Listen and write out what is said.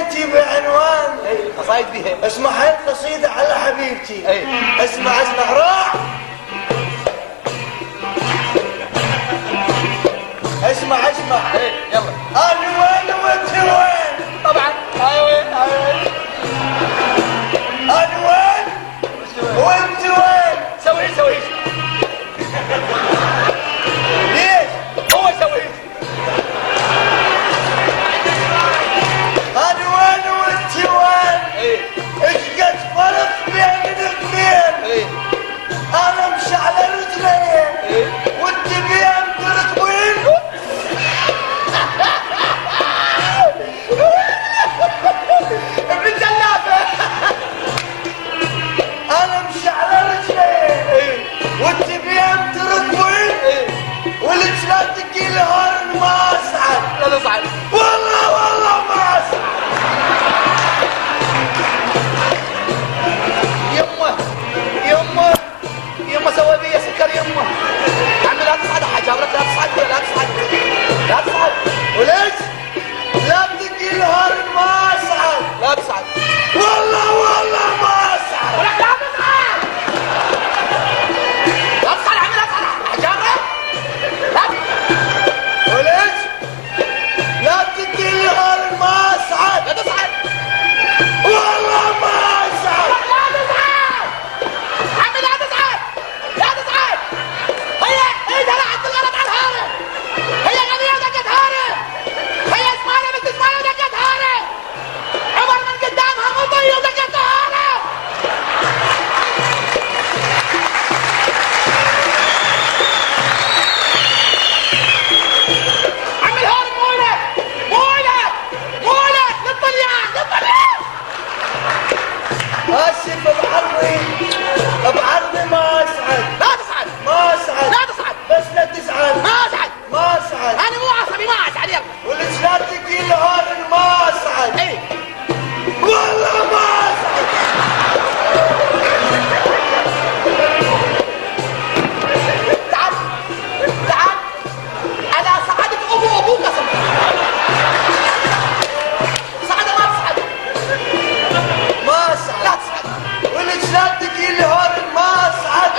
قصيدتي بعنوان قصايد بيها اسمع هاي القصيدة على حبيبتي. اسمع راح اسمع يلا انا وين وانت وين؟ طبعا ايوه انا وين وانت وين؟ سوي ليش؟ هو يسوي انا وين وانت وين؟ ايش قد فرق بين الاثنين؟ انا امشي على رجلين وانت بين تركبين. ابن الجلافه انا امشي على رجلين وانت بين تركبين ولجلاتك الهرن ما اسعد. لا تصعد والله ما اسعد. يمه سوي بي سكر يمه عمي لا تصعد حجابرك لا تصعد وليش؟ لا تجي الهرن ما اسعد. لا تصعد والله ما اسعد. ولك لا تصعد عمي لا تصعد حجابرك وليش؟ لا تجي الهرن ما اسعد. لا تصعد والله ما اسعد. عمي لا تصعد هي زرعت الغلط على الهارة هي غبية ودقت هارة هي اسمانة بنت اسمانة ودقت هارة عمر من قدامها مضي ودقت هارة عم الهارة مولك للطليان اسف بعرضي ما اسعد. لا تصعد بس لا تزعل. ما اسعد انا مو عصبي ما اسعد يلا وليش لا تجي الهرن ما اسعد. والله ما اسعد. تعال انا سعدت ابوك قسم سعادة ما اسعد. لا تصعد وليش لا تجي الهرن ما اسعد.